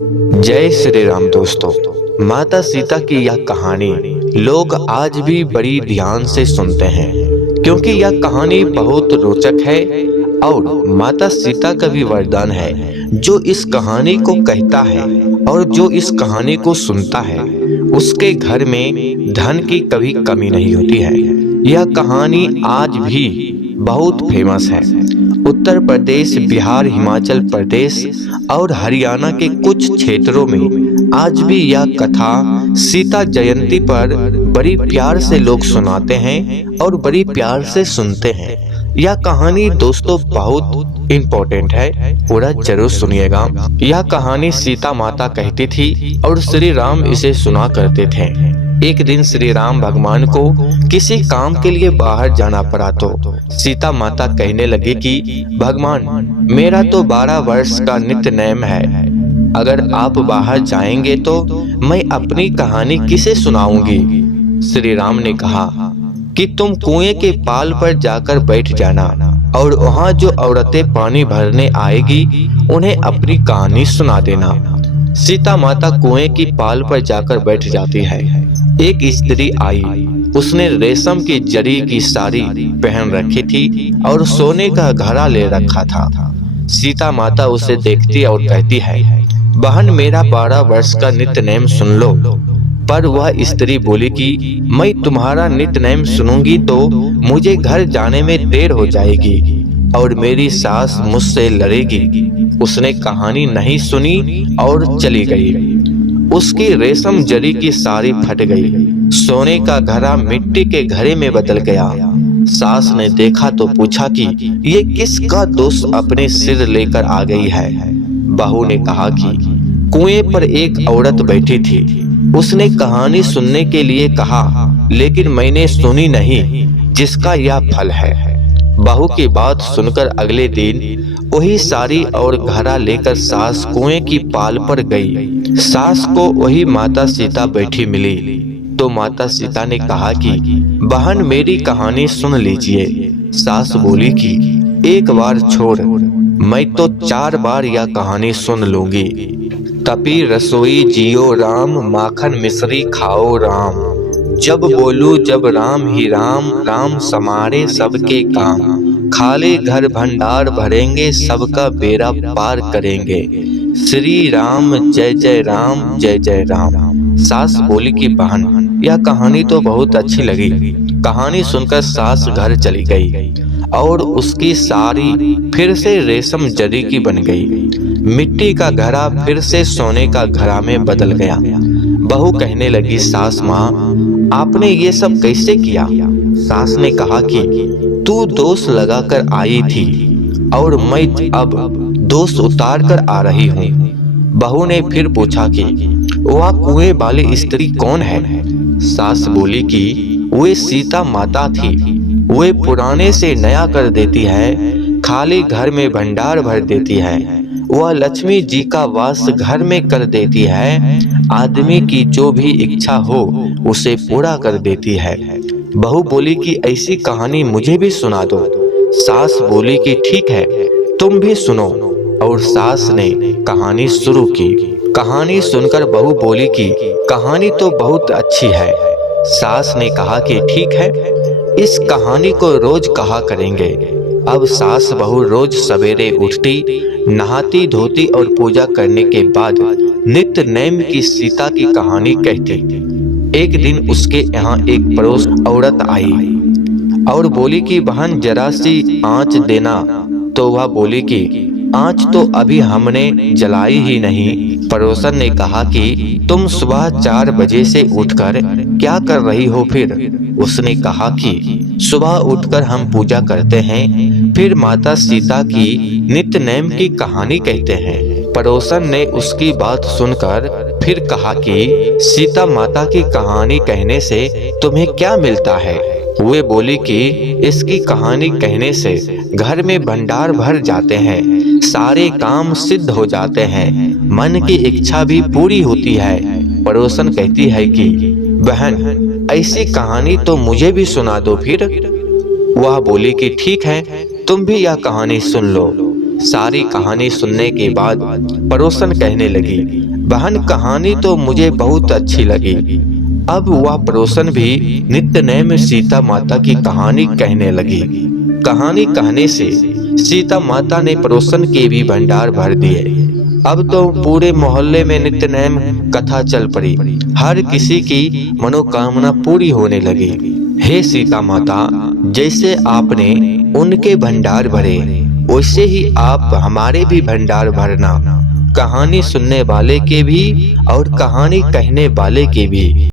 जय श्री राम दोस्तों। माता सीता की यह कहानी लोग आज भी बड़ी ध्यान से सुनते हैं क्योंकि यह कहानी बहुत रोचक है और माता सीता का भी वरदान है। जो इस कहानी को कहता है और जो इस कहानी को सुनता है उसके घर में धन की कभी कमी नहीं होती है। यह कहानी आज भी बहुत फेमस है। उत्तर प्रदेश, बिहार, हिमाचल प्रदेश और हरियाणा के कुछ क्षेत्रों में आज भी यह कथा सीता जयंती पर बड़ी प्यार से लोग सुनाते हैं और बड़ी प्यार से सुनते हैं। यह कहानी दोस्तों बहुत इम्पोर्टेंट है, पूरा जरूर सुनिएगा। यह कहानी सीता माता कहती थी और श्री राम इसे सुना करते थे। एक दिन श्री राम भगवान को किसी काम के लिए बाहर जाना पड़ा तो सीता माता कहने लगी कि भगवान, मेरा तो 12 वर्ष का नित्य नेम है। अगर आप बाहर जाएंगे तो मैं अपनी कहानी किसे सुनाऊंगी। श्री राम ने कहा कि तुम कुएं के पाल पर जाकर बैठ जाना और वहाँ जो औरतें पानी भरने आएगी उन्हें अपनी कहानी सुना देना। सीता माता कुएं की पाल पर जाकर बैठ जाती है। एक स्त्री आई, उसने रेशम की जरी की साड़ी पहन रखी थी और सोने का घड़ा ले रखा था। सीता माता उसे देखती और कहती है, बहन, मेरा 12 वर्ष का नित्य नेम सुन लो। पर वह स्त्री बोली कि मैं तुम्हारा नित्य नेम सुनूंगी तो मुझे घर जाने में देर हो जाएगी और मेरी सास मुझसे लड़ेगी। उसने कहानी नहीं सुनी और चली गई। उसकी रेशम जरी की साड़ी फट गई, सोने का घड़ा मिट्टी के घड़े में बदल गया। सास ने देखा तो पूछा कि ये किसका दोष अपने सिर लेकर आ गई है। बहू ने कहा कि कुएं पर एक औरत बैठी थी, उसने कहानी सुनने के लिए कहा लेकिन मैंने सुनी नहीं, जिसका यह फल है। बहू की बात सुनकर अगले दिन वही साड़ी और घड़ा लेकर सास कुएं की पाल पर गई। सास को वही माता सीता बैठी मिली तो माता सीता ने कहा कि बहन, मेरी कहानी सुन लीजिए। सास बोली कि एक बार छोड़, मैं तो 4 बार यह कहानी सुन लूंगी। तपी रसोई जियो राम, माखन मिश्री खाओ राम। जब बोलू जब राम ही राम, राम समारे सबके काम। खाली घर भंडार भरेंगे, सबका बेड़ा पार करेंगे। श्री राम जय जय राम, जय जय राम। सास बोली कि बहन, यह कहानी तो बहुत अच्छी लगी। कहानी सुनकर सास घर चली गई और उसकी साड़ी फिर से रेशम जरी की बन गई। मिट्टी का घड़ा फिर से सोने का घड़ा में बदल गया। बहू कहने लगी, सास माँ, आपने ये सब कैसे किया। सास ने कहा कि तू दोष लगाकर आई थी और मैं अब दोष उतार कर आ रही हूँ। बहू ने फिर पूछा कि वह कुएं वाली स्त्री कौन है। सास बोली कि वे सीता माता थी। वे पुराने से नया कर देती है, खाली घर में भंडार भर देती है। वह लक्ष्मी जी का वास घर में कर देती है। आदमी की जो भी इच्छा हो उसे पूरा कर देती है। बहू बोली कि ऐसी कहानी मुझे भी सुना दो। सास बोली कि ठीक है, तुम भी सुनो। और सास ने कहानी शुरू की। कहानी सुनकर बहू बोली कि कहानी तो बहुत अच्छी है। सास ने कहा कि ठीक है, इस कहानी को रोज कहा करेंगे। अब सास बहू रोज सवेरे उठती, नहाती धोती और पूजा करने के बाद नित्य नेम की सीता की कहानी कहती। एक दिन उसके यहाँ एक पड़ोस औरत आई और बोली कि बहन, जरा सी आँच देना। तो वह बोली कि आँच तो अभी हमने जलाई ही नहीं। पड़ोसन ने कहा कि तुम सुबह 4 बजे से उठकर क्या कर रही हो फिर। उसने कहा कि सुबह उठकर हम पूजा करते हैं, फिर माता सीता की नित्य नेम की कहानी कहते हैं। पड़ोसन ने उसकी बात सुनकर फिर कहा कि सीता माता की कहानी कहने से तुम्हें क्या मिलता है। वे बोली कि इसकी कहानी कहने से घर में भंडार भर जाते हैं, सारे काम सिद्ध हो जाते हैं, मन की इच्छा भी पूरी होती है। पड़ोसन कहती है कि बहन, ऐसी कहानी तो मुझे भी सुना दो फिर। वह बोली कि ठीक है, तुम भी यह कहानी सुन लो। सारी कहानी सुनने के बाद पड़ोसन कहने लगी, बहन कहानी तो मुझे बहुत अच्छी लगी। अब वह पड़ोसन भी नित्य नेम सीता माता की कहानी कहने लगी। कहानी कहने से सीता माता ने पड़ोसन के भी भंडार भर दिए। अब तो पूरे मोहल्ले में नित्य नेम कथा चल पड़ी। हर किसी की मनोकामना पूरी होने लगी। हे सीता माता, जैसे आपने उनके भंडार भरे, वैसे ही आप हमारे भी भंडार भरना, कहानी सुनने वाले के भी और कहानी कहने वाले के भी।